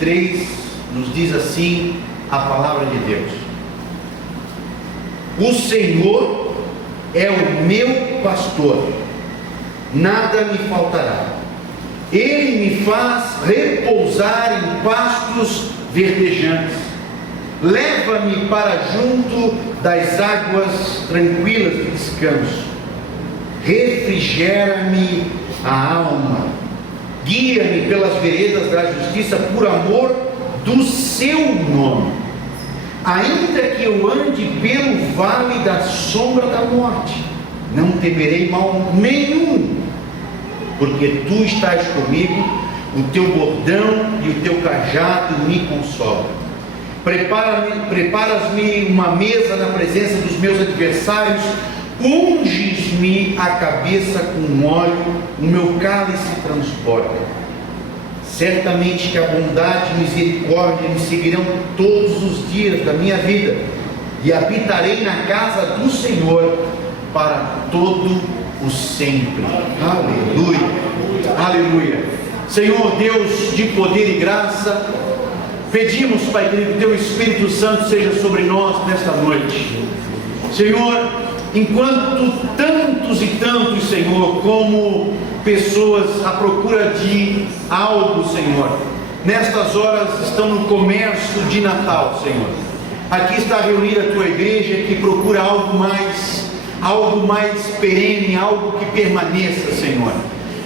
23 nos diz assim a palavra de Deus: o Senhor é o meu pastor, nada me faltará. Ele me faz repousar em pastos verdejantes, leva-me para junto das águas tranquilas de descanso, refrigera-me a alma, guia-me pelas veredas da justiça por amor do seu nome. Ainda que eu ande pelo vale da sombra da morte, não temerei mal nenhum, porque tu estás comigo, o teu bordão e o teu cajado me consolam. Preparas-me uma mesa na presença dos meus adversários, unges-me a cabeça com óleo, o meu cálice transborda. Certamente que a bondade e misericórdia me seguirão todos os dias da minha vida, e habitarei na casa do Senhor para todo o sempre. Aleluia, aleluia. Senhor Deus de poder e graça, pedimos, Pai querido, que teu Espírito Santo seja sobre nós nesta noite. Senhor, enquanto tantos e tantos, Senhor, como pessoas à procura de algo, Senhor, nestas horas estão no comércio de Natal, Senhor. Aqui está reunida a tua igreja que procura algo mais perene, algo que permaneça, Senhor.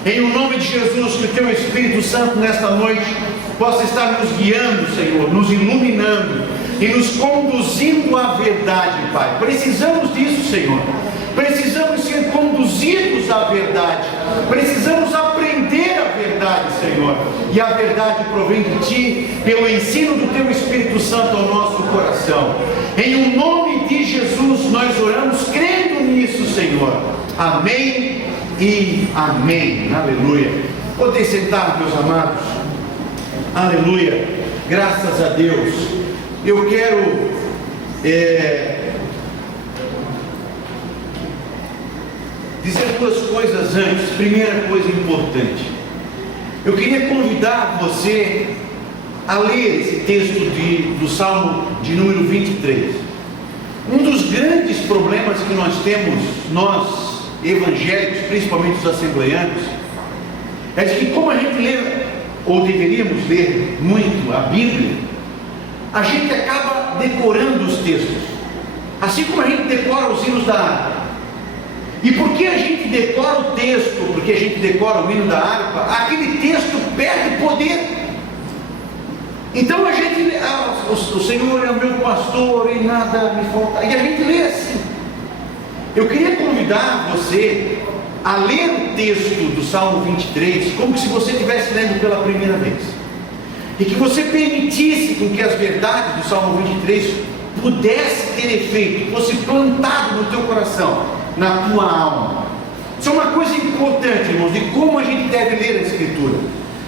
Em o nome de Jesus, que o teu Espírito Santo nesta noite possa estar nos guiando, Senhor, nos iluminando e nos conduzindo à verdade, Pai. Precisamos disso, Senhor. Precisamos ser conduzidos à verdade. Precisamos aprender a verdade, Senhor. E a verdade provém de Ti, pelo ensino do Teu Espírito Santo ao nosso coração. Em o nome de Jesus nós oramos, crendo nisso, Senhor. Amém e amém. Aleluia. Podem sentar, meus amados. Aleluia. Graças a Deus. Eu quero dizer duas coisas antes. Primeira coisa importante, eu queria convidar você a ler esse texto do Salmo de número 23. Um dos grandes problemas que nós temos, nós evangélicos, principalmente os assembleanos, é de que, como a gente lê, ou deveríamos ler muito a Bíblia, a gente acaba decorando os textos, assim como a gente decora os hinos da harpa. E por que a gente decora o texto? Porque a gente decora o hino da harpa, aquele texto perde poder. Então a gente, o Senhor é o meu pastor e nada me falta, e a gente lê assim. Eu queria convidar você a ler o texto do Salmo 23 como se você estivesse lendo pela primeira vez, e que você permitisse com que as verdades do Salmo 23 pudesse ter efeito, fosse plantado no teu coração, na tua alma. Isso é uma coisa importante, irmãos, de como a gente deve ler a Escritura.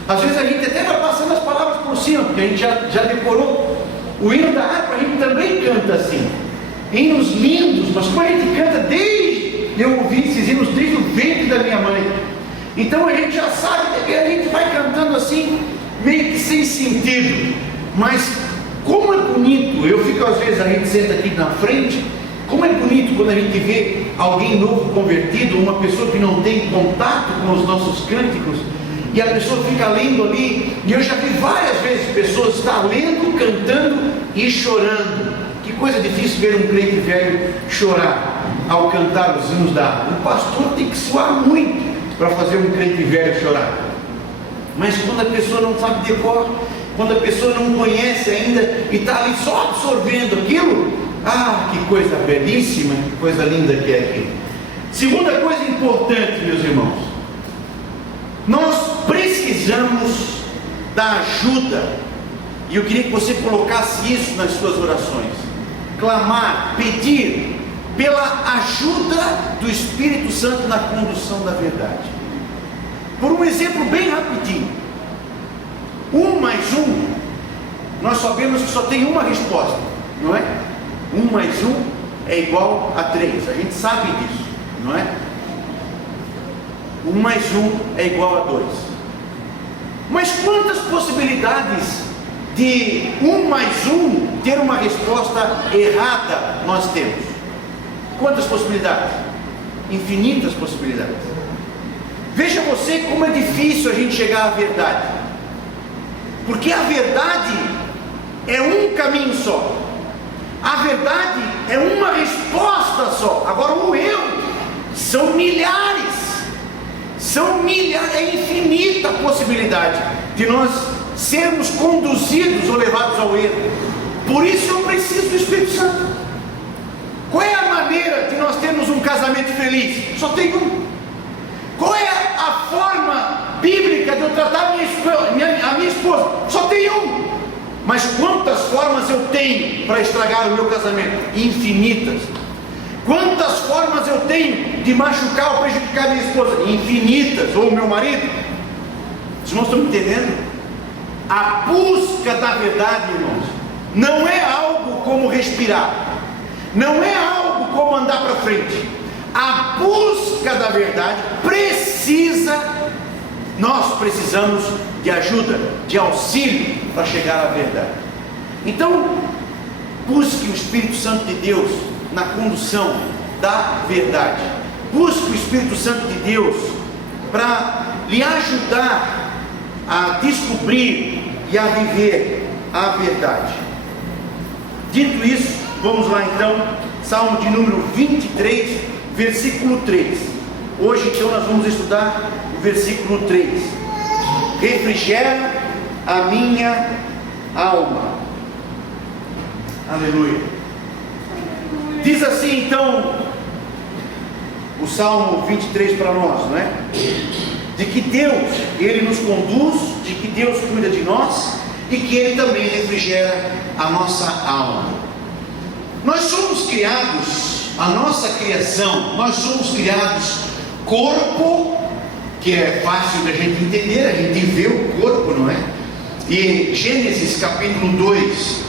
Às vezes a gente até vai passando as palavras por cima, porque a gente já decorou. O hino da harpa a gente também canta assim, hinos lindos, mas como a gente canta eu ouvi esses hinos desde o ventre da minha mãe, então a gente já sabe, a gente vai cantando assim, meio que sem sentido, mas como é bonito. Eu fico, às vezes a gente senta aqui na frente, como é bonito quando a gente vê alguém novo convertido, uma pessoa que não tem contato com os nossos cânticos, e a pessoa fica lendo ali, e eu já vi várias vezes pessoas estar lendo, cantando e chorando. Que coisa difícil ver um crente velho chorar ao cantar os hinos da harpa. O pastor tem que suar muito para fazer um crente velho chorar. Mas quando a pessoa não sabe decor, quando a pessoa não conhece ainda e está ali só absorvendo aquilo, que coisa belíssima, que coisa linda que é aquilo. Segunda coisa importante, meus irmãos, nós precisamos da ajuda, e eu queria que você colocasse isso nas suas orações: clamar, pedir pela ajuda do Espírito Santo na condução da verdade. Por um exemplo bem rapidinho, 1 mais 1, nós sabemos que só tem uma resposta, não é? 1 mais 1 é igual a 3, a gente sabe disso, não é? 1 mais 1 é igual a 2. Mas quantas possibilidades de 1 mais 1 ter uma resposta errada, nós temos. Quantas possibilidades? Infinitas possibilidades. Veja você como é difícil a gente chegar à verdade, porque a verdade é um caminho só, a verdade é uma resposta só. Agora o erro são milhares, é infinita a possibilidade de nós sermos conduzidos ou levados ao erro. Por isso eu preciso do Espírito Santo. Qual é a maneira de nós termos um casamento feliz? Só tem um. Qual é a forma bíblica de eu tratar a minha esposa? Só tem um. Mas quantas formas eu tenho para estragar o meu casamento? Infinitas. Quantas formas eu tenho de machucar ou prejudicar minha esposa? Infinitas. Ou meu marido? Vocês não estão entendendo? A busca da verdade, irmãos, não é algo como respirar, não é algo como andar para frente. A busca da verdade nós precisamos de ajuda, de auxílio para chegar à verdade. Então, busque o Espírito Santo de Deus na condução da verdade. Busque o Espírito Santo de Deus para lhe ajudar a descobrir e a viver a verdade. Dito isso, vamos lá então, Salmo de número 23, versículo 3. Hoje então nós vamos estudar o versículo 3. Refrigera a minha alma. Aleluia. Diz assim então o Salmo 23 para nós, não é? De que Deus, Ele nos conduz, de que Deus cuida de nós e que Ele também refrigera a nossa alma. Nós somos criados, a nossa criação, nós somos criados corpo, que é fácil da gente entender, a gente vê o corpo, não é? E Gênesis capítulo 2,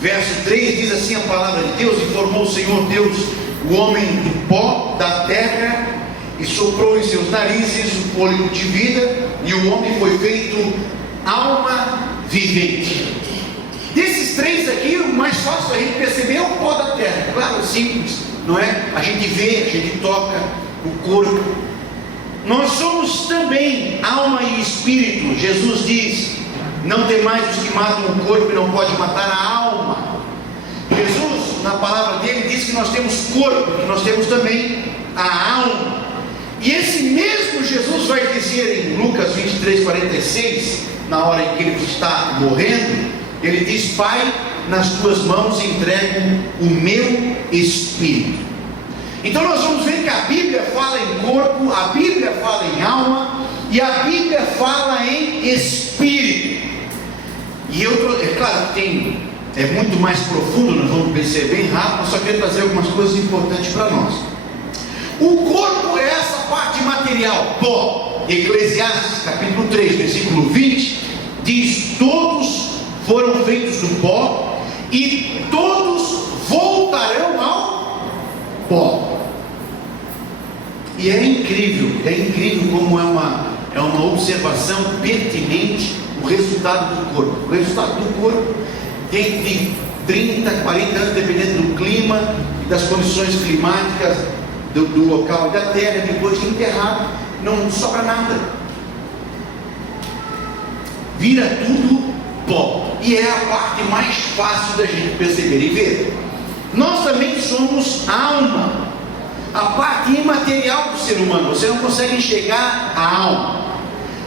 verso 3 diz assim a palavra de Deus: e formou o Senhor Deus o homem do pó da terra, e soprou em seus narizes o fôlego de vida, e o homem foi feito alma vivente. Desses três aqui, o mais fácil a gente perceber é o pó da terra. Claro, simples, não é? A gente vê, a gente toca o corpo. Nós somos também alma e espírito. Jesus diz: não temais os que matam o corpo e não pode matar a alma. Jesus, na palavra dele, diz que nós temos corpo, que nós temos também a alma. E esse mesmo Jesus vai dizer em Lucas 23:46, na hora em que ele está morrendo, ele diz: Pai, nas tuas mãos entrego o meu espírito. Então nós vamos ver que a Bíblia fala em corpo, a Bíblia fala em alma e a Bíblia fala em espírito. E é claro que é muito mais profundo, nós vamos perceber bem rápido, eu só quero trazer algumas coisas importantes para nós. O corpo é essa parte material, pó. Eclesiastes capítulo 3, versículo 20 diz: todos foram feitos do pó e todos voltarão ao pó. E é incrível como é uma observação pertinente o resultado do corpo. O resultado do corpo tem de 30, 40 anos, dependendo do clima e das condições climáticas do local e da terra. Depois de enterrado, não sobra nada, vira tudo pó. E é a parte mais fácil da gente perceber e ver. Nós também somos alma, a parte imaterial do ser humano. Você não consegue enxergar a alma,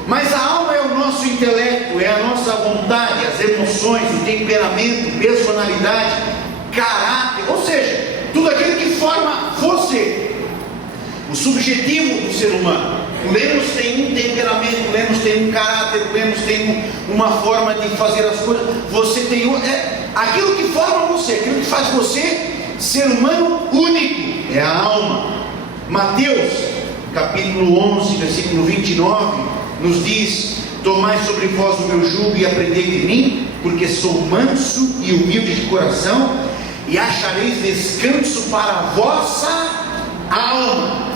mas a alma é o nosso intelecto, é a nossa vontade, as emoções, o temperamento, personalidade, caráter, ou seja, tudo aquilo que forma você, o subjetivo do ser humano. O Lemos tem um temperamento, o Lemos tem um caráter, o Lemos tem uma forma de fazer as coisas. Você tem aquilo que forma você, aquilo que faz você ser humano único, é a alma. Mateus capítulo 11, versículo 29 nos diz: tomai sobre vós o meu jugo e aprendei de mim, porque sou manso e humilde de coração, e achareis descanso para a vossa alma.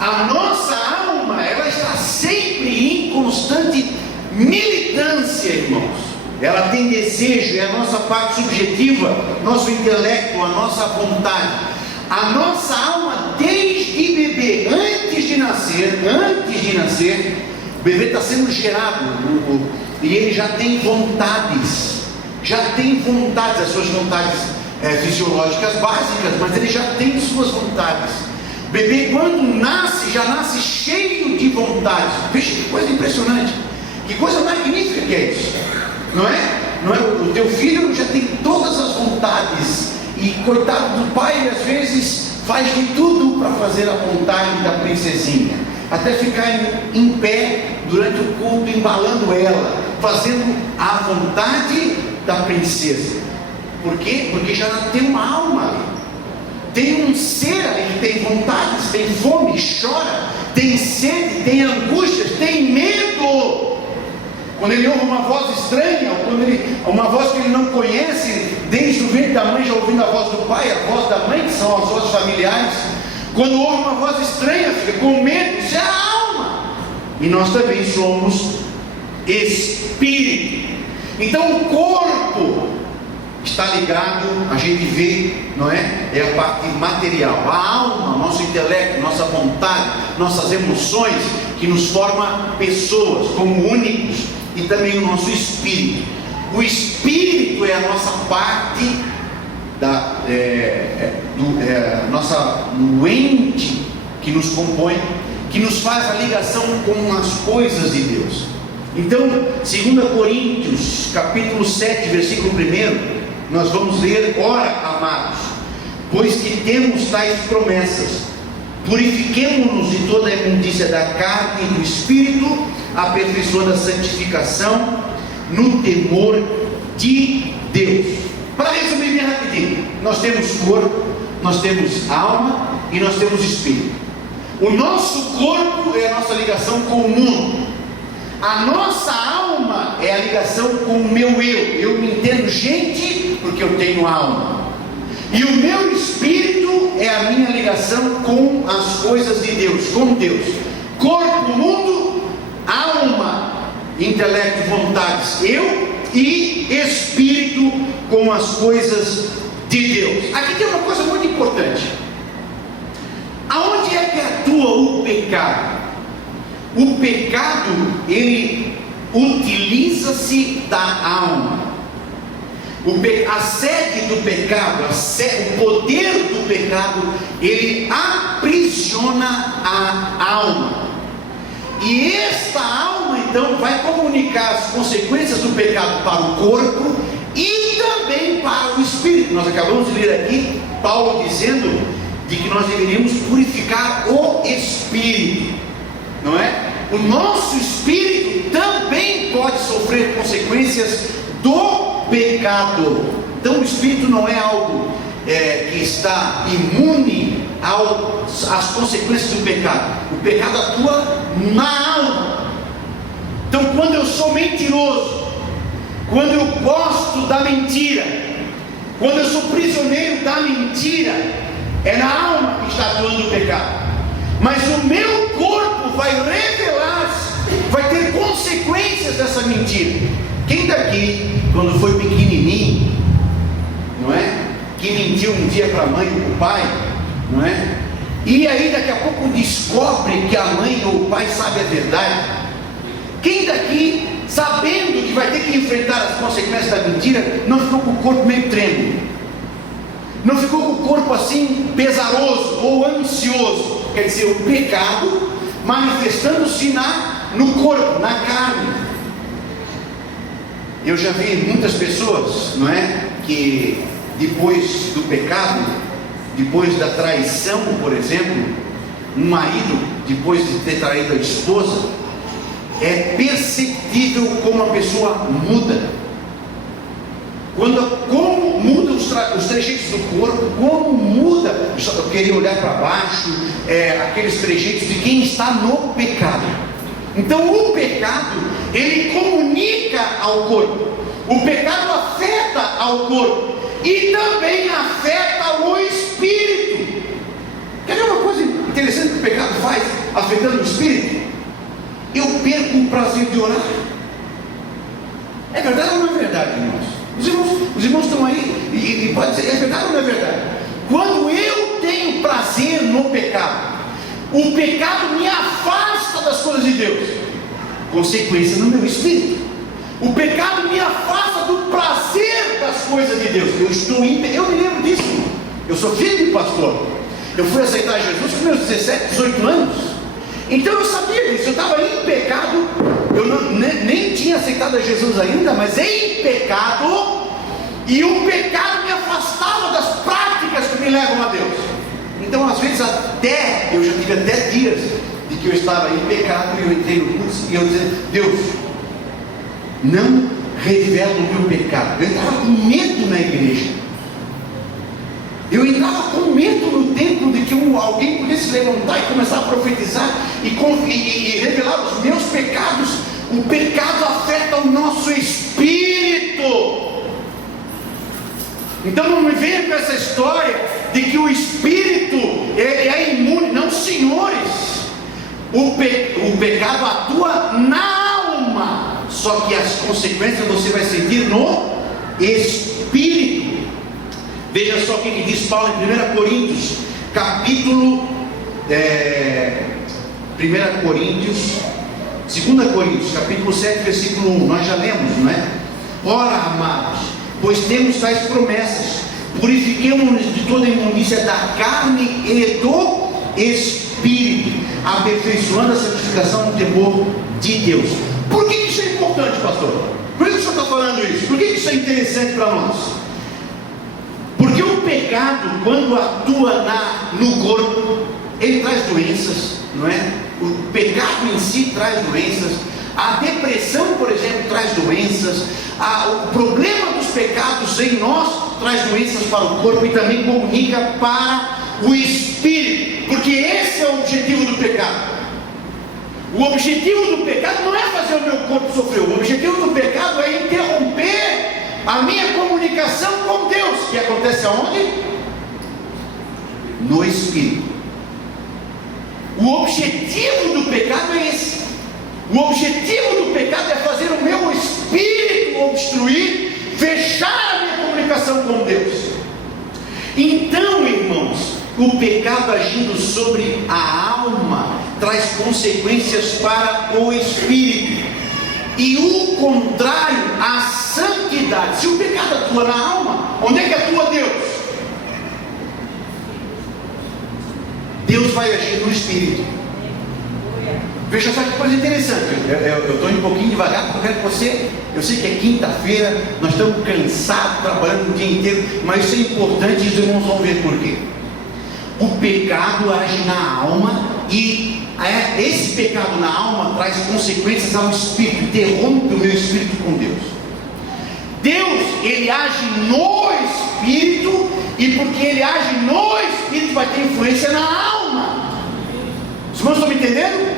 A nossa alma, ela está sempre em constante militância, irmãos. ela tem desejo, é a nossa parte subjetiva, nosso intelecto, a nossa vontade. A nossa alma, desde bebê, antes de nascer, o bebê está sendo gerado, e ele já tem vontades, as suas vontades fisiológicas básicas, mas ele já tem suas vontades. O bebê, quando nasce, já nasce cheio de vontades. Veja que coisa impressionante, que coisa magnífica que é isso, não é? O teu filho já tem todas as vontades, e coitado do pai, às vezes faz de tudo para fazer a vontade da princesinha, até ficar em pé durante o culto, embalando ela, fazendo a vontade da princesa. Por quê? Porque já tem uma alma ali, tem um ser ali que tem vontades, tem fome, chora, tem sede, tem angústias, tem medo. Quando ele ouve uma voz estranha, ou uma voz que ele não conhece, desde o ventre da mãe já ouvindo a voz do pai, a voz da mãe, que são as vozes familiares, quando ouve uma voz estranha, fica com medo, isso é a alma. E nós também somos espírito. Então o corpo está ligado, a gente vê, não é? É a parte material, a alma, nosso intelecto, nossa vontade, nossas emoções, que nos forma pessoas como únicos, e também o nosso espírito. O espírito é a nossa parte no ente que nos compõe, que nos faz a ligação com as coisas de Deus. Então, 2 Coríntios, capítulo 7, versículo 1, nós vamos ler: ora, amados, pois que temos tais promessas, purifiquemo-nos de toda a imundícia da carne e do espírito, aperfeiçoando a santificação no temor de Deus. Para resumir bem rapidinho, nós temos corpo, nós temos alma e nós temos espírito. O nosso corpo é a nossa ligação com o mundo. A nossa alma é a ligação com o meu eu me entendo gente porque eu tenho alma. E o meu espírito é a minha ligação com as coisas de Deus, com Deus. Corpo, mundo, alma, intelecto, vontades, eu, e espírito com as coisas de Deus. Aqui tem uma coisa muito importante. Aonde é que atua o pecado? O pecado, ele utiliza-se da alma. A sede do pecado, o poder do pecado, ele aprisiona a alma. E esta alma, então, vai comunicar as consequências do pecado para o corpo e também para o espírito. Nós acabamos de ler aqui Paulo dizendo de que nós deveríamos purificar o espírito, não é? O nosso espírito também pode sofrer consequências do pecado. Então o espírito não é algo que está imune às consequências do pecado. O pecado atua na alma. Então quando eu sou mentiroso, quando eu gosto da mentira, quando eu sou prisioneiro da mentira, é na alma que está atuando o pecado. Mas o meu corpo vai revelar, vai ter consequências dessa mentira. Quem daqui, quando foi pequenininho, não é? Que mentiu um dia para a mãe ou para o pai, não é? E aí daqui a pouco descobre que a mãe ou o pai sabe a verdade. Quem daqui, sabendo que vai ter que enfrentar as consequências da mentira, não ficou com o corpo meio trêmulo? Não ficou com o corpo assim pesaroso ou ansioso? Quer dizer, o pecado manifestando-se no corpo, na carne. Eu já vi muitas pessoas, não é? Que depois do pecado, depois da traição, por exemplo, um marido, depois de ter traído a esposa, é perceptível como a pessoa muda. Como muda os trejeitos do corpo, como muda, eu queria olhar para baixo, aqueles trejeitos de quem está no pecado. Então o pecado, ele comunica ao corpo, o pecado afeta ao corpo, e também afeta o espírito. Quer ver uma coisa interessante que o pecado faz, afetando o espírito? Eu perco o prazer de orar. É verdade ou não é verdade, irmãos? Os irmãos estão aí e pode dizer, é verdade ou não é verdade? Quando eu tenho prazer no pecado, o pecado me afasta das coisas de Deus, consequência no meu espírito. O pecado me afasta do prazer das coisas de Deus. Eu me lembro disso. Eu sou filho de pastor. Eu fui aceitar Jesus com meus 17, 18 anos. Então eu sabia disso. Eu estava em pecado. Eu nem tinha aceitado a Jesus ainda, mas em pecado. E o pecado me afastava das práticas que me levam a Deus. Então às vezes eu já tive até dias de que eu estava em pecado e eu entrei no curso e eu dizia, Deus, não revela o meu pecado. Eu entrava com medo na igreja. Eu entrava com medo no templo de que alguém pudesse se levantar e começar a profetizar e revelar os meus pecados. O pecado afeta o nosso espírito. Então não me venha com essa história de que o espírito é imune. Não, senhores. O pecado atua na alma. Só que as consequências você vai sentir no espírito. Veja só o que diz Paulo em 1 Coríntios, capítulo 1 Coríntios, 2 Coríntios, capítulo 7, versículo 1. Nós já lemos, não é? Ora, amados, pois temos tais promessas, purifiquemo-nos de toda a imundícia da carne e do espírito, aperfeiçoando a santificação no temor de Deus. Por que isso é importante, pastor? Por que o senhor está falando isso? Por que isso é interessante para nós? Porque o pecado, quando atua no corpo, ele traz doenças, não é? O pecado em si traz doenças. A depressão, por exemplo, traz doenças. O problema dos pecados em nós traz doenças para o corpo e também comunica para o espírito, porque esse é o objetivo do pecado. O objetivo do pecado não é fazer o meu corpo sofrer. O objetivo do pecado é interromper a minha comunicação com Deus, que acontece aonde? No espírito. O objetivo do pecado é esse. O objetivo do pecado é fazer o meu espírito obstruir, fechar a minha comunicação com Deus. Então, irmãos, o pecado agindo sobre a alma traz consequências para o espírito. E o contrário, a santidade. Se o pecado atua na alma, onde é que atua Deus? Deus vai agir no espírito. Veja só que coisa interessante. Eu estou um pouquinho devagar porque eu quero que você. Eu sei que é quinta-feira, nós estamos cansados, trabalhando o dia inteiro, mas isso é importante e os irmãos vão ver por quê. O pecado age na alma e esse pecado na alma traz consequências ao espírito, interrompe o meu espírito com Deus. Deus, ele age no espírito, e porque ele age no espírito vai ter influência na alma. Os irmãos estão me entendendo?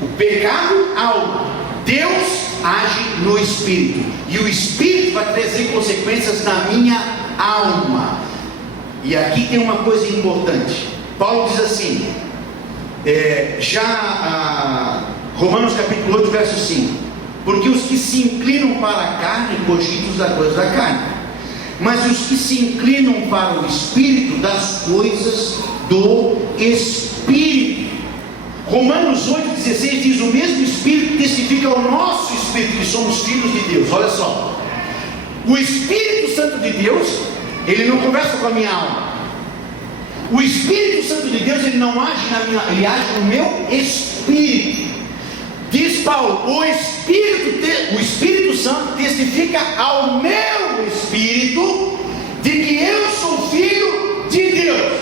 O pecado, alma. Deus age no espírito, e o espírito vai trazer consequências na minha alma. E aqui tem uma coisa importante. Paulo diz assim, Romanos capítulo 8, verso 5: porque os que se inclinam para a carne cogitam das coisas da carne, mas os que se inclinam para o espírito, das coisas do espírito. Romanos 8,16 diz: o mesmo espírito testifica ao nosso espírito que somos filhos de Deus. Olha só, o Espírito Santo de Deus, ele não conversa com a minha alma. O Espírito Santo de Deus, ele não age na minha, ele age no meu espírito. Diz Paulo, o Espírito Santo testifica ao meu espírito de que eu sou filho de Deus.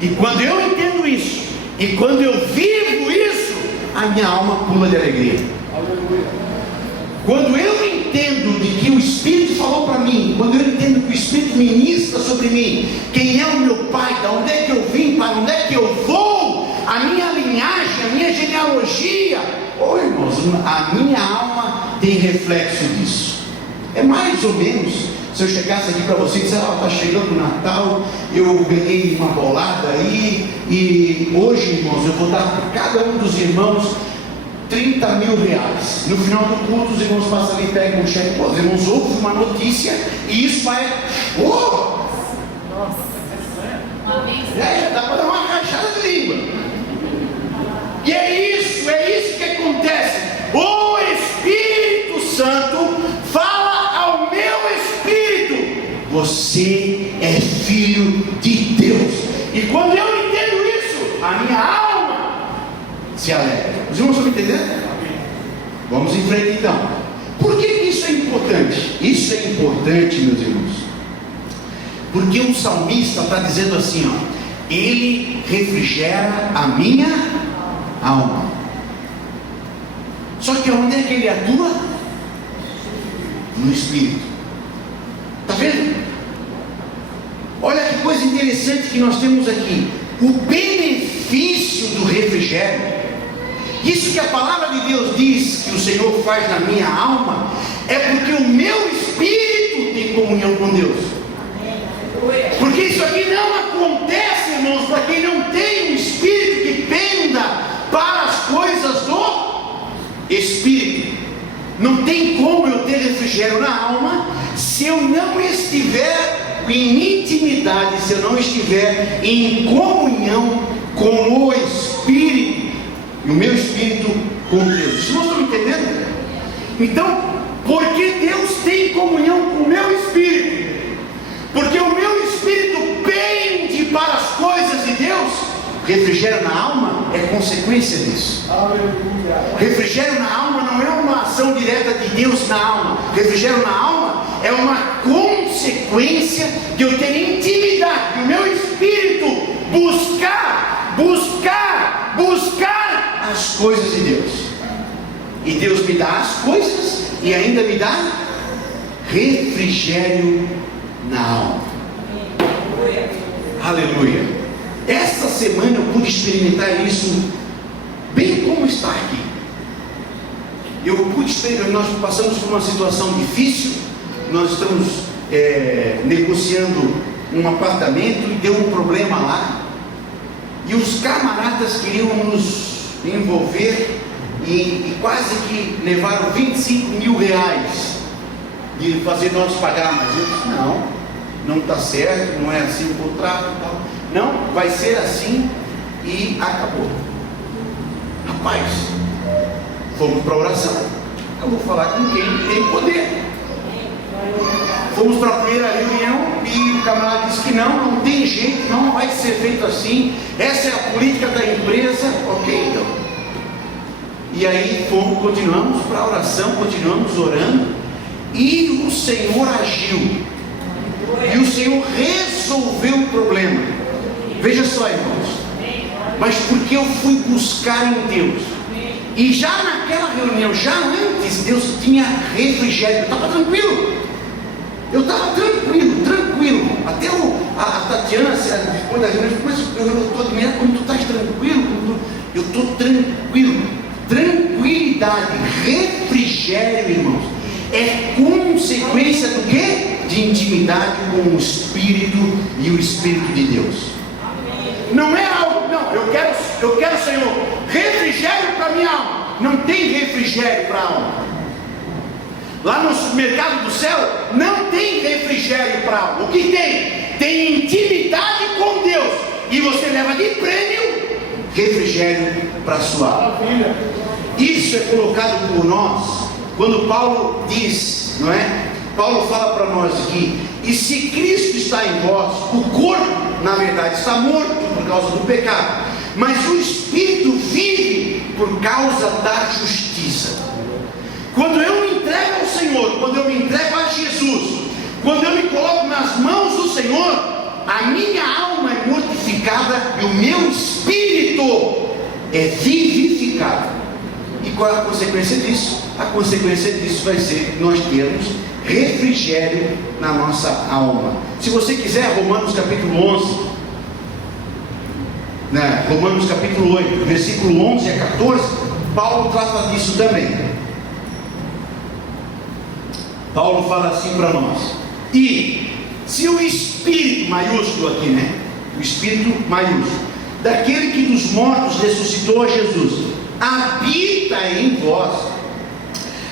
E quando eu entendo isso, e quando eu vivo isso, a minha alma pula de alegria. Quando eu entendo de que o Espírito falou para mim, quando eu entendo que o Espírito ministra sobre mim, quem é o meu Pai, de onde é que eu vim, para onde é que eu vou, a minha linhagem, a minha genealogia, irmãos, a minha alma tem reflexo disso. É mais ou menos, se eu chegasse aqui para você e dissesse: está chegando o Natal, eu ganhei uma bolada aí, e hoje, irmãos, eu vou dar para cada um dos irmãos 30 mil reais. No final do culto, os irmãos passam ali e pegam um cheque. Pô, os irmãos ouvem uma notícia e isso vai. Nossa! Já dá para dar uma rachada de língua. E é isso que acontece. O Espírito Santo fala ao meu espírito: você é filho de Deus. E quando eu entendo isso, a minha alma se alegra. Os irmãos estão me entendendo? Vamos em frente então. Por que isso é importante? Isso é importante, meus irmãos, porque o salmista está dizendo assim, ó: ele refrigera a minha alma. Só que onde é que ele atua? No Espírito. Está vendo? Olha que coisa interessante que nós temos aqui. O benefício do refrigério. Isso que a palavra de Deus diz que o Senhor faz na minha alma, é porque o meu espírito tem comunhão com Deus. Porque isso aqui não acontece, irmãos, para quem não tem um espírito que penda para as coisas do Espírito. Não tem como eu ter refrigério na alma se eu não estiver em intimidade, se eu não estiver em comunhão com o Espírito, e o meu Espírito com Deus. Vocês não estão entendendo? Então, porque Deus tem comunhão com o meu Espírito, porque o meu Espírito pende para as coisas de Deus, refrigério na alma é consequência disso. Refrigério na alma não é uma ação direta de Deus na alma. Refrigério na alma é uma consequência de eu ter intimidade, do meu espírito buscar as coisas de Deus. E Deus me dá as coisas e ainda me dá refrigério na alma. Aleluia. Esta semana eu pude experimentar isso bem como está aqui. Eu pude experimentar. Nós passamos por uma situação difícil. Nós estamos negociando um apartamento e deu um problema lá. E os camaradas queriam nos envolver e quase que levaram 25 mil reais de fazer nós pagar. Mas eu disse: não está certo, não é assim o contrato e tal. Não, vai ser assim e acabou. Rapaz, fomos para a oração. Eu vou falar com quem tem poder. Fomos para a primeira reunião e o camarada disse que não tem jeito, não vai ser feito assim. Essa é a política da empresa. Ok, então. E aí continuamos para a oração, continuamos orando e o Senhor agiu. E o Senhor resolveu o problema. Veja só, irmãos, mas porque eu fui buscar em Deus, e já naquela reunião, já antes, Deus tinha refrigério. Eu estava tranquilo, até a Tatiana, depois da reunião, eu estou admirando como tu estás tranquilo. Eu estou tranquilo. Tranquilidade, refrigério, irmãos, é consequência do quê? De intimidade com o Espírito e o Espírito de Deus. Não é algo, não, eu quero, Senhor, refrigério para a minha alma. Não tem refrigério para a alma. Lá no mercado do céu, não tem refrigério para a alma. O que tem? Tem intimidade com Deus. E você leva de prêmio refrigério para a sua alma. Isso é colocado por nós, quando Paulo diz, não é? Paulo fala para nós aqui: e se Cristo está em vós, o corpo, na verdade, está morto por causa do pecado, mas o Espírito vive por causa da justiça. Quando eu me entrego ao Senhor, quando eu me entrego a Jesus, quando eu me coloco nas mãos do Senhor, a minha alma é mortificada e o meu espírito é vivificado. E qual é a consequência disso? A consequência disso vai ser nós termos refrigério na nossa alma. Se você quiser, Romanos capítulo 11, né? Romanos capítulo 8, versículo 11 a 14, Paulo trata disso também. Paulo fala assim para nós: e se o Espírito, maiúsculo aqui, né? O Espírito maiúsculo, daquele que dos mortos ressuscitou a Jesus, habita em vós.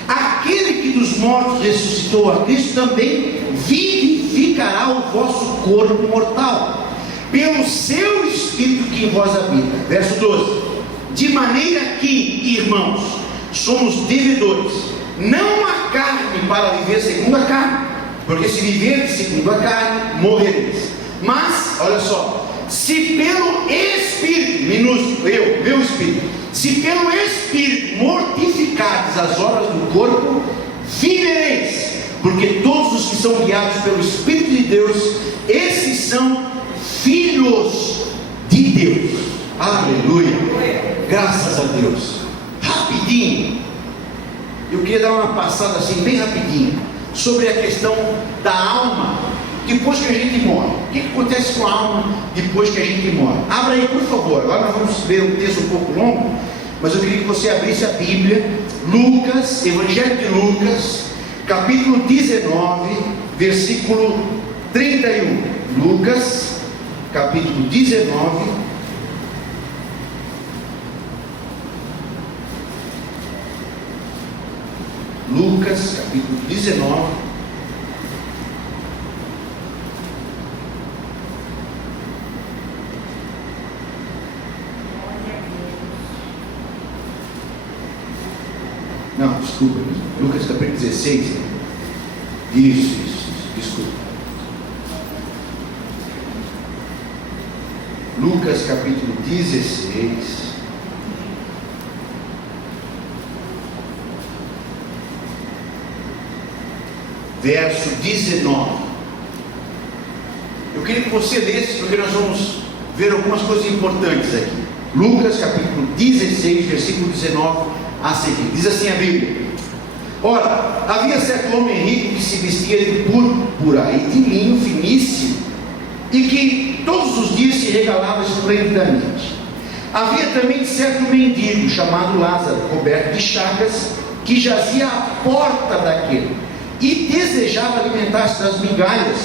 Aquele que dos mortos ressuscitou a Cristo também vivificará o vosso corpo mortal, pelo seu Espírito que em vós habita. Verso 12: de maneira que, irmãos, somos devedores, não a carne, para viver segundo a carne, porque se viver segundo a carne, morrereis. Mas, olha só, se pelo Espírito, minúsculo, meu Espírito, se pelo Espírito mortificardes as obras do corpo, vivereis, porque todos os que são guiados pelo Espírito de Deus, esses são filhos de Deus. Aleluia, graças a Deus. Rapidinho, eu queria dar uma passada assim, bem rapidinho, sobre a questão da alma depois que a gente morre. O que acontece com a alma depois que a gente morre? Abra aí, por favor. Agora nós vamos ler um texto um pouco longo, mas eu queria que você abrisse a Bíblia, Lucas, Evangelho de Lucas, capítulo 19, versículo 31. Lucas, capítulo 19, Lucas, capítulo 19, não, desculpa, Lucas capítulo 16, isso, desculpa. Lucas capítulo 16, verso 19. Eu queria que você lesse, porque nós vamos ver algumas coisas importantes aqui. Lucas capítulo 16, versículo 19 a seguir. Diz assim a Bíblia: ora, havia certo homem rico que se vestia de púrpura e de linho finíssimo, e que todos os dias se regalava esplendidamente. Havia também certo mendigo chamado Lázaro, coberto de chagas, que jazia à porta daquele, e desejava alimentar-se das migalhas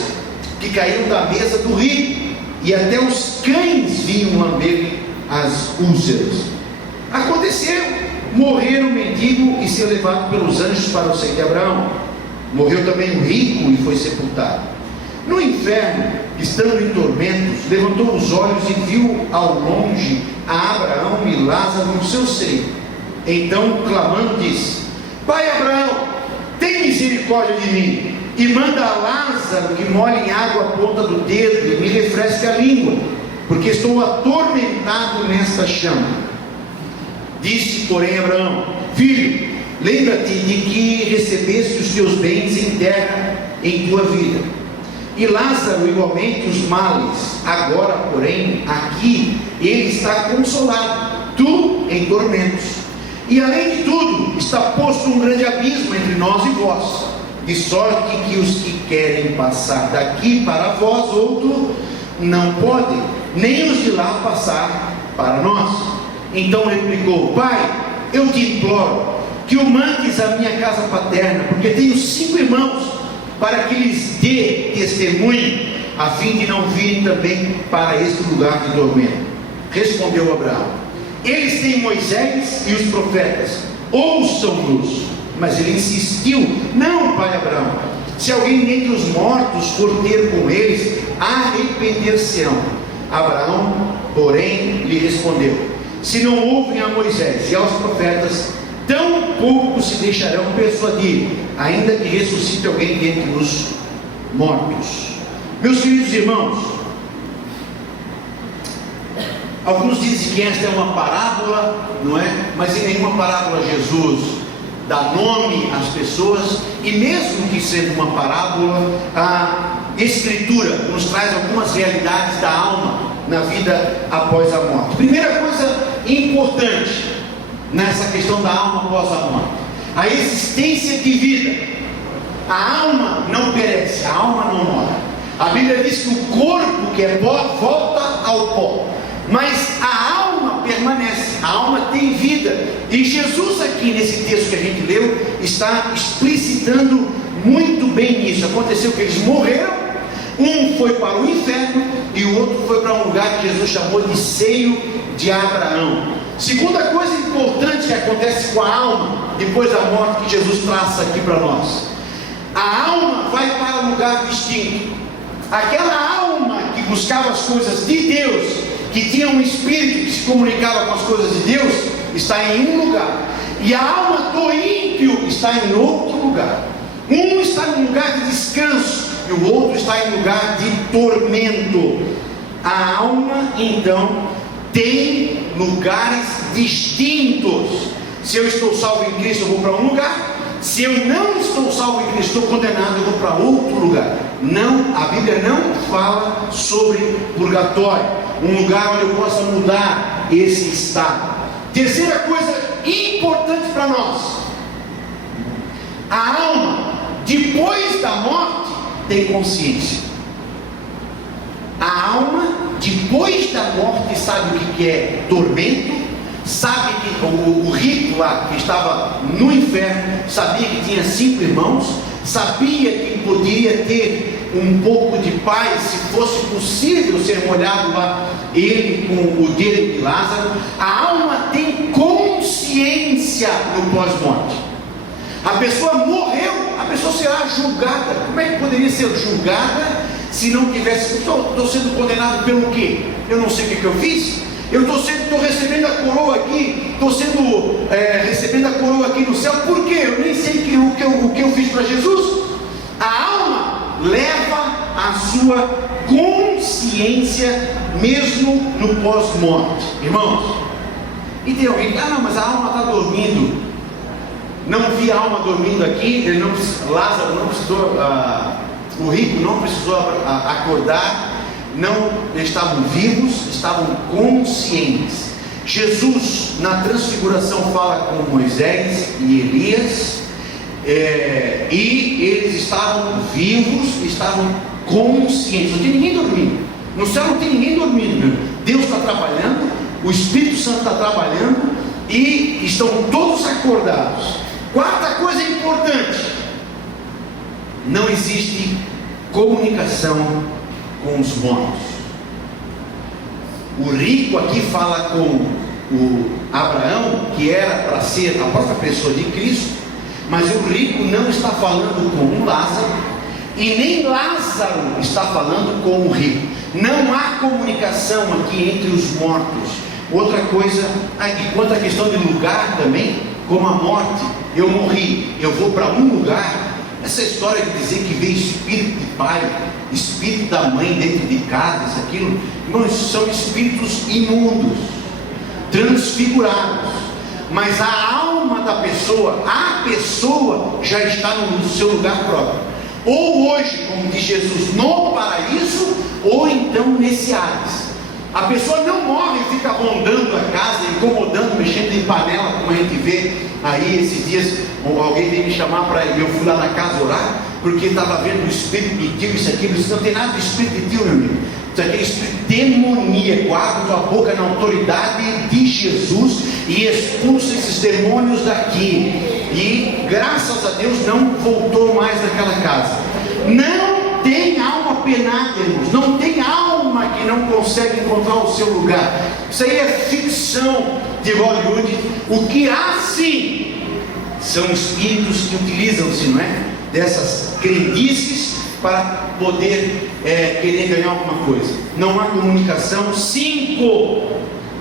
que caíram da mesa do rico, e até os cães vinham lamber as úlceras. Aconteceu morrer o mendigo e ser levado pelos anjos para o seio de Abraão. Morreu também o rico e foi sepultado. No inferno, estando em tormentos, levantou os olhos e viu ao longe a Abraão e Lázaro no seu seio. Então, clamando, disse: Pai Abraão, tem misericórdia de mim, e manda a Lázaro que molhe em água a ponta do dedo e me refresque a língua, porque estou atormentado nesta chama. Disse, porém, Abraão: Filho, lembra-te de que recebeste os teus bens em terra em tua vida, e Lázaro igualmente os males. Agora, porém, aqui ele está consolado, tu em tormentos. E além de tudo, está posto um grande abismo entre nós e vós, de sorte que os que querem passar daqui para vós outro não podem, nem os de lá passar para nós. Então replicou: Pai, eu te imploro que o mandes à minha casa paterna, porque tenho 5 irmãos, para que lhes dê testemunho, a fim de não virem também para este lugar de tormento. Respondeu Abraão: Eles têm Moisés e os profetas, ouçam-nos. Mas ele insistiu: Não, pai Abraão, se alguém dentre os mortos for ter com eles, arrepender-se-ão. Abraão, porém, lhe respondeu: Se não ouvem a Moisés e aos profetas, tão pouco se deixarão persuadir, ainda que ressuscite alguém dentre os mortos. Meus queridos irmãos, alguns dizem que esta é uma parábola, não é? Mas em nenhuma parábola Jesus dá nome às pessoas, e mesmo que sendo uma parábola, a Escritura nos traz algumas realidades da alma na vida após a morte. Primeira coisa importante nessa questão da alma após a morte: a existência de vida. A alma não perece, a alma não morre. A Bíblia diz que o corpo que é pó volta ao pó, mas a alma permanece, a alma tem vida. E Jesus aqui nesse texto que a gente leu está explicitando muito bem isso. Aconteceu que eles morreram, Um foi para o inferno e o outro foi para um lugar que Jesus chamou de seio de Abraão. Segunda coisa importante que acontece com a alma depois da morte, que Jesus traça aqui para nós: a alma vai para um lugar distinto. Aquela alma que buscava as coisas de Deus, que tinha um espírito que se comunicava com as coisas de Deus, está em um lugar, e a alma do ímpio está em outro lugar. Um está em um lugar de descanso e o outro está em um lugar de tormento. A alma então tem lugares distintos. Se eu estou salvo em Cristo, eu vou para um lugar. Se eu não estou salvo em Cristo, estou condenado, eu vou para outro lugar. Não, a Bíblia não fala sobre purgatório, um lugar onde eu possa mudar esse estado. Terceira coisa importante para nós: a alma, depois da morte, tem consciência. A alma, depois da morte, sabe o que é tormento, sabe que o rico lá, que estava no inferno, sabia que tinha 5 irmãos, sabia que poderia ter um pouco de paz, se fosse possível ser molhado lá, ele com o dedo de Lázaro. A alma tem consciência no pós-morte. A pessoa morreu, a pessoa será julgada. Como é que poderia ser julgada se não tivesse? Estou sendo condenado pelo quê? Eu não sei o que eu fiz. Eu estou recebendo a coroa aqui, recebendo a coroa aqui no céu. Por quê? Eu nem sei o que eu fiz para Jesus. A alma leva a sua consciência mesmo no pós-morte. Irmãos, e tem alguém que não, mas a alma está dormindo. Não vi a alma dormindo aqui. Lázaro não precisou, o rico não precisou acordar. Não estavam vivos, estavam conscientes. Jesus na transfiguração fala com Moisés e Elias, e eles estavam vivos, estavam conscientes. Não tem ninguém dormindo no céu, não tem ninguém dormindo. Deus está trabalhando, o Espírito Santo está trabalhando e estão todos acordados. Quarta coisa importante: não existe comunicação com os mortos. O rico aqui fala com o Abraão, que era para ser a própria pessoa de Cristo, mas o rico não está falando com o Lázaro, e nem Lázaro está falando com o rico. Não há comunicação aqui entre os mortos. Outra coisa, e quanto à questão de lugar também, como a morte, eu morri, eu vou para um lugar. Essa história de dizer que veio espírito de pai, espírito da mãe dentro de casa, isso, aquilo, irmãos, são espíritos imundos, transfigurados. Mas a alma da pessoa, a pessoa já está no seu lugar próprio. Ou hoje, como diz Jesus, no paraíso, ou então nesse Hades. A pessoa não morre e fica rondando a casa, incomodando, mexendo em panela, como a gente vê aí esses dias. Alguém veio me chamar para eu fui lá na casa orar, porque estava vendo o espírito do tio, isso aqui. Isso não tem nada de espírito de tio, meu amigo. Isso aqui é espírito demoníaco. Abre tua boca na autoridade de Jesus e expulsa esses demônios daqui. E graças a Deus não voltou mais naquela casa. Não tem alma penada, irmãos. Não tem alma que não consegue encontrar o seu lugar. Isso aí é ficção de Hollywood. O que há sim são espíritos que utilizam-se, não é, dessas crendices para poder querer ganhar alguma coisa. Não há comunicação. 5.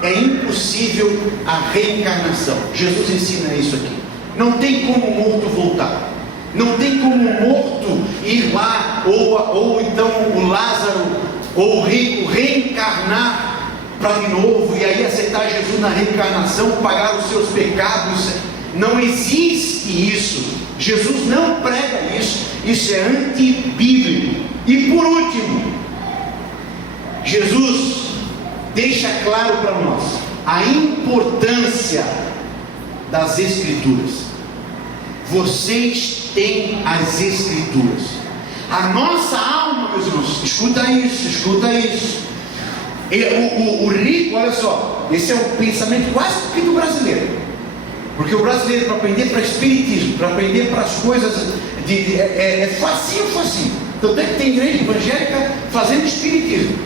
É impossível a reencarnação. Jesus ensina isso aqui. Não tem como o morto voltar. Não tem como o morto ir lá, ou então o Lázaro ou o rico reencarnar para de novo, e aí aceitar Jesus na reencarnação, pagar os seus pecados. Não existe isso. Jesus não prega isso. Isso é antibíblico. E por último, Jesus deixa claro para nós a importância das Escrituras. Vocês têm as Escrituras. A nossa alma, meus irmãos, escuta isso. O rico, olha só, esse é o pensamento quase que do brasileiro. Porque o brasileiro, para aprender para espiritismo, para aprender para as coisas é facinho. Tanto é que tem igreja evangélica fazendo espiritismo.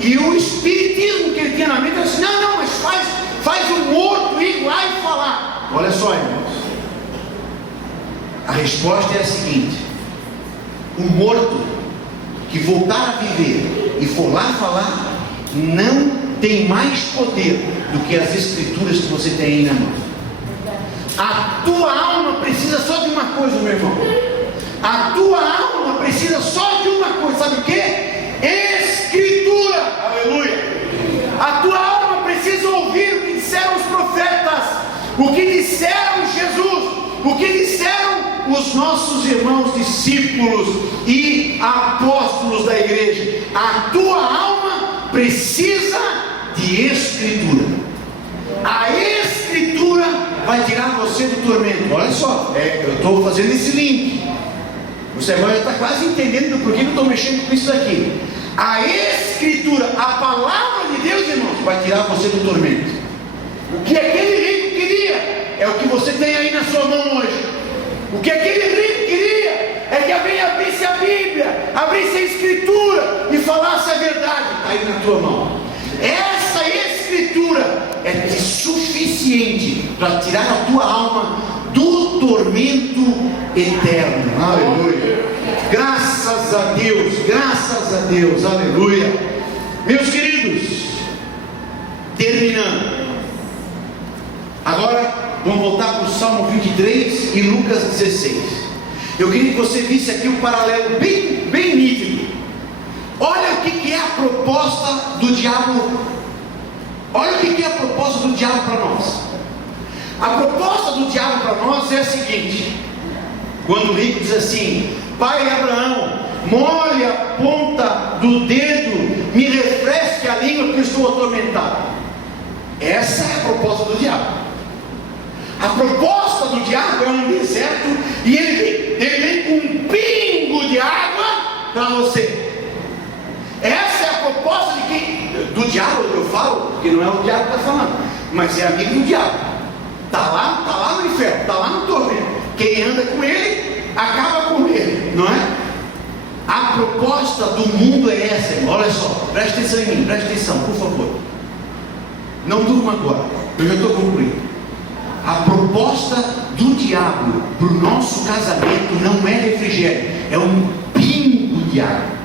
E o espiritismo que ele tinha na mente era assim: não, mas faz o morto ir lá e falar. Olha só, irmãos, a resposta é a seguinte: o morto que voltar a viver e for lá falar, não tem mais poder do que as escrituras que você tem aí na mão. A tua alma precisa só de uma coisa, meu irmão. A tua alma precisa só de uma coisa, sabe o que? Escritura. Aleluia. A tua alma precisa ouvir o que disseram os profetas, o que disseram Jesus, o que disseram os nossos irmãos discípulos e apóstolos da igreja. A tua alma precisa de escritura. A escritura vai tirar você do tormento. Olha só, eu estou fazendo esse link. Você agora já está quase entendendo do porquê que eu estou mexendo com isso daqui. A escritura, a palavra de Deus, irmãos, vai tirar você do tormento. O que aquele rico queria é o que você tem aí na sua mão hoje. O que aquele rico queria é que alguém abrisse a Bíblia, abrisse a escritura e falasse a verdade. Está aí na tua mão. Essa escritura é suficiente para tirar a tua alma do tormento eterno. Aleluia. Graças a Deus, aleluia. Meus queridos, terminando. Agora vamos voltar para o Salmo 23 e Lucas 16. Eu queria que você visse aqui um paralelo bem nítido. Olha o que é a proposta do diabo. Olha o que é a proposta do diabo para nós. A proposta do diabo para nós é a seguinte: quando o rico diz assim: pai Abraão, molhe a ponta do dedo, me refresque a língua, porque eu estou atormentado. Essa é a proposta do diabo. A proposta do diabo é um deserto e ele vem com um pingo de água para você. Essa é a proposta do diabo, eu falo, porque não é o diabo que está falando, mas é amigo do diabo. Está lá no inferno, está lá no tormento. Quem anda com ele, acaba com ele, não é? A proposta do mundo é essa, irmão. Olha só, preste atenção em mim, preste atenção, por favor. Não durma agora, eu já estou concluindo. A proposta do diabo para o nosso casamento não é refrigério, é um pingo de água.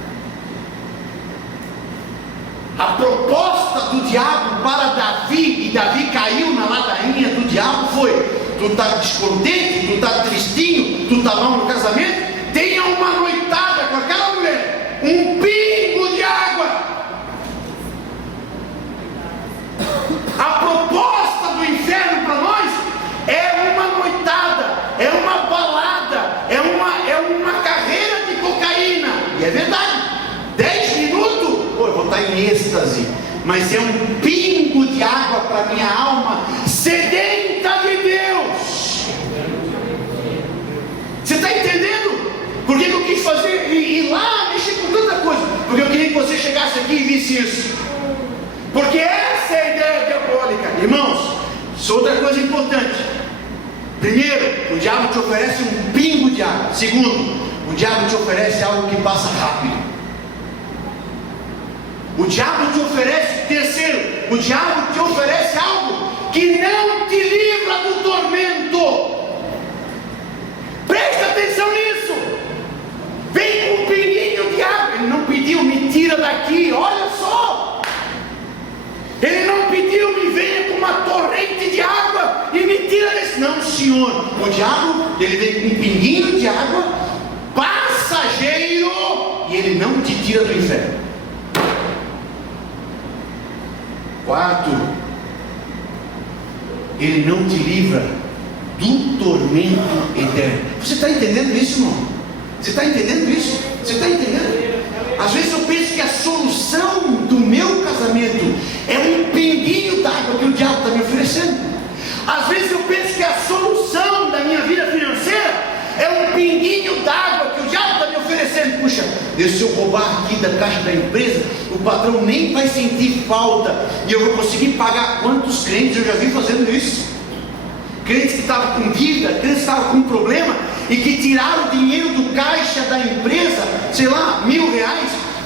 A proposta do diabo para Davi, e Davi caiu na ladainha do diabo, foi: tu está descontente, tu está tristinho, tu está mal no casamento, tenha uma noitada com aquela mulher, um pingo de água. A proposta do inferno para nós é uma noitada, é uma balada, é uma carreira de cocaína. E é verdade, 10 minutos, eu vou estar em êxtase, mas é um pingo de água para minha alma sedenta de Deus. Você está entendendo? Por que eu quis fazer ir lá mexer com tanta coisa? Porque eu queria que você chegasse aqui e visse isso. Porque essa é a ideia diabólica. Irmãos, isso é outra coisa importante. Primeiro, o diabo te oferece um pingo de água. Segundo, o diabo te oferece algo que passa rápido. O diabo te oferece, terceiro, o diabo te oferece algo que não te livra do tormento. Presta atenção nisso. Vem com um pinguinho de água. Ele não pediu, me tira daqui, olha só. Ele não pediu, me venha com uma torrente de água e me tira desse. Não, senhor. O diabo, ele vem com um pinguinho de água, passageiro, e ele não te tira do inferno. 4, ele não te livra do tormento eterno. Você está entendendo isso, irmão? Você está entendendo isso? Você está entendendo? Às vezes eu penso que a solução do meu casamento é um pinguinho d'água que o diabo está me oferecendo. Às vezes eu penso que a solução da minha vida financeira é um pinguinho d'água que o diabo está me oferecendo. Puxa, se eu roubar aqui da caixa da empresa, o patrão nem vai sentir falta e eu vou conseguir pagar. Quantos crentes eu já vi fazendo isso? crentes que estavam com dívida, crentes que estavam com problema, e que tiraram o dinheiro do caixa da empresa, sei lá, R$1.000,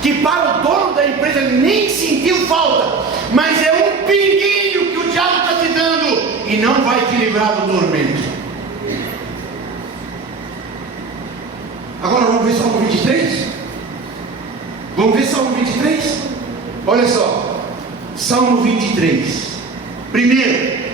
que para o dono da empresa nem sentiu falta, mas é um pinguinho que o diabo está te dando, e não vai te livrar do tormento. Agora vamos ver Salmo 23? Vamos ver Salmo 23? Olha só, Salmo 23. Primeiro,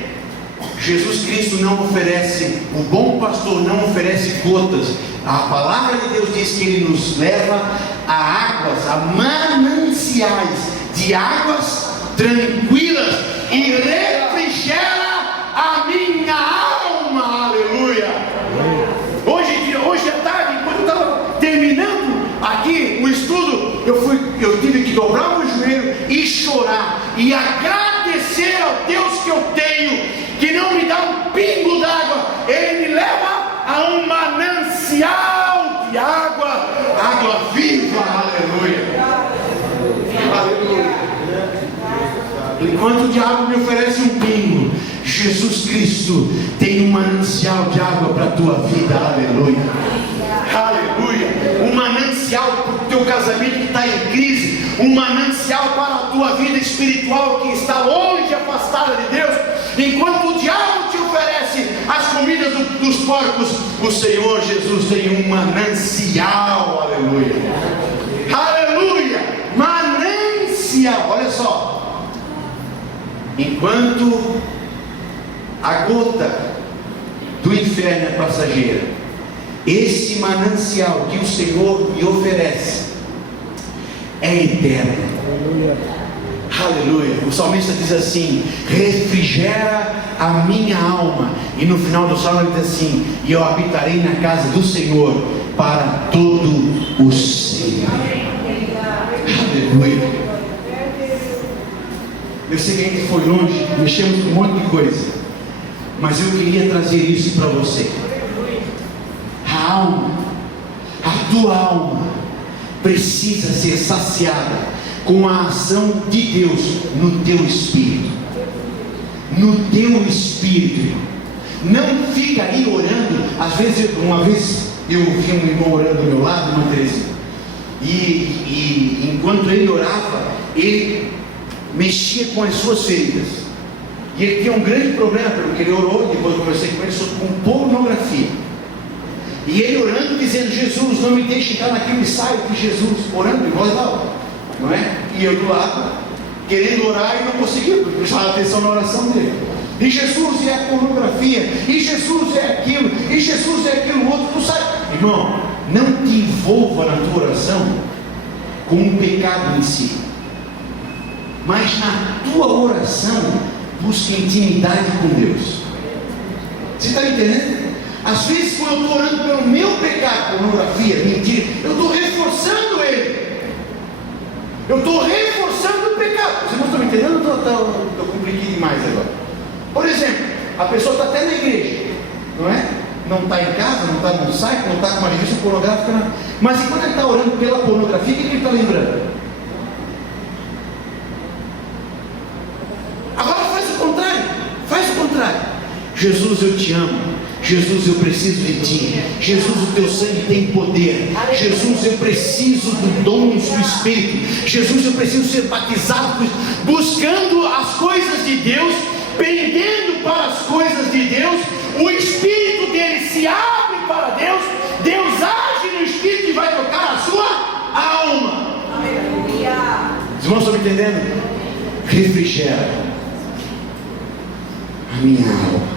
Jesus Cristo não oferece, o bom pastor não oferece gotas. A palavra de Deus diz que Ele nos leva a águas, a mananciais de águas tranquilas, e refrigera a minha alma. Aleluia. Hoje à tarde, enquanto eu estava terminando aqui o estudo, eu tive que dobrar o meu joelho e chorar, e agradecer ao Deus que eu tenho, que não me dá um pingo d'água, Ele me leva a um manancial de água, água viva. Aleluia. Aleluia. Enquanto o diabo me oferece um pingo, Jesus Cristo tem um manancial de água para a tua vida. Aleluia. Aleluia. Um manancial para o teu casamento que está em crise, um manancial para a tua vida espiritual que está longe, afastada de Deus. Enquanto o diabo te oferece as comidas dos porcos, o Senhor Jesus tem um manancial. Aleluia. Aleluia. Manancial. Olha só. Enquanto a gota do inferno é passageira, esse manancial que o Senhor me oferece é eterno. Aleluia. O salmista diz assim: refrigera a minha alma. E no final do salmo ele diz assim: e eu habitarei na casa do Senhor para todo o sempre. Aleluia. Eu sei que a gente foi longe, mexemos com um monte de coisa, mas eu queria trazer isso para você. A alma, a tua alma precisa ser saciada com a ação de Deus no teu espírito. No teu espírito. Não fica aí orando. Às vezes, uma vez eu vi um irmão orando do meu lado, uma Terezinha, e enquanto ele orava, ele mexia com as suas feridas, e ele tinha um grande problema, porque ele orou, depois eu conversei com ele sobre pornografia, e ele orando, dizendo: Jesus, não me deixe entrar naquele ensaio de Jesus, orando em voz alta, não é? E eu do lado, querendo orar e não conseguia, porque prestava atenção na oração dele. E Jesus é a pornografia, e Jesus é aquilo, e Jesus é aquilo outro, tu sabe? Irmão, não te envolva na tua oração com um pecado em si, mas na tua oração busque intimidade com Deus. Você está entendendo? Às vezes, quando eu estou orando pelo meu pecado, pornografia, mentira, eu estou reforçando ele. Eu estou reforçando o pecado. Vocês não estão entendendo? Eu compliquei demais agora. Por exemplo, a pessoa está até na igreja, não é? Não está em casa, não está no site, não está com uma revista pornográfica, mas enquanto ele está orando pela pornografia, o que ele está lembrando? Agora faz o contrário. Faz o contrário. Jesus, eu te amo. Jesus, eu preciso de ti. Jesus, o teu sangue tem poder. Jesus, eu preciso do dom do Espírito. Jesus, eu preciso ser batizado, buscando as coisas de Deus, pendendo para as coisas de Deus. O Espírito dele se abre para Deus. Deus age no Espírito e vai tocar a sua alma. Os irmãos estão me entendendo? Refrigera a minha alma.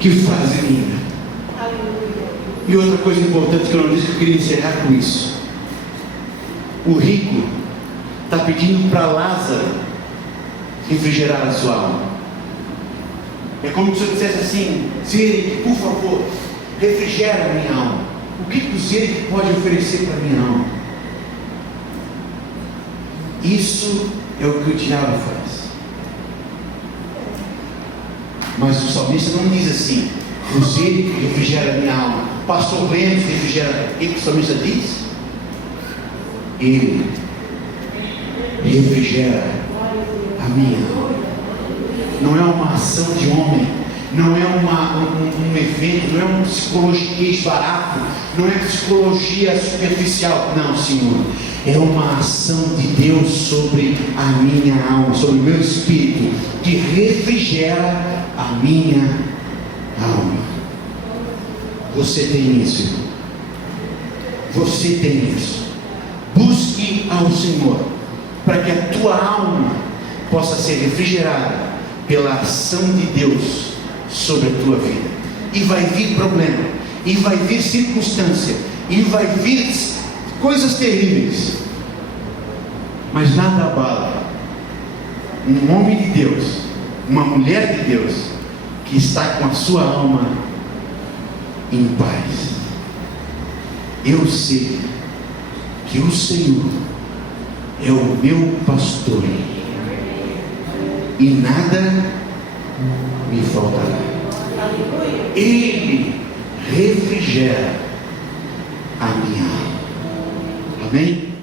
Que frase linda. E outra coisa importante que eu não disse, que eu queria encerrar com isso. O rico está pedindo para Lázaro refrigerar a sua alma. É como se eu dissesse assim: Zere, por favor, refrigera a minha alma. O que o Zere pode oferecer para a minha alma? Isso é o que o diabo faz. Mas o salmista não diz assim: o Zere refrigera a minha alma, pastor Lemos refrigera. O que o salmista diz? Ele refrigera a minha alma. Não é uma ação de homem, não é um evento, não é um psicologia barato, não é psicologia superficial. Não, Senhor, é uma ação de Deus sobre a minha alma, sobre o meu espírito, que refrigera a minha alma. Você tem isso, irmão. Você tem isso. Busque ao Senhor, para que a tua alma possa ser refrigerada pela ação de Deus sobre a tua vida. E vai vir problema, e vai vir circunstância, e vai vir coisas terríveis, mas nada abala um homem de Deus, uma mulher de Deus, que está com a sua alma em paz. Eu sei que o Senhor é o meu pastor e nada me faltará. Ele refrigera a minha alma. Amém?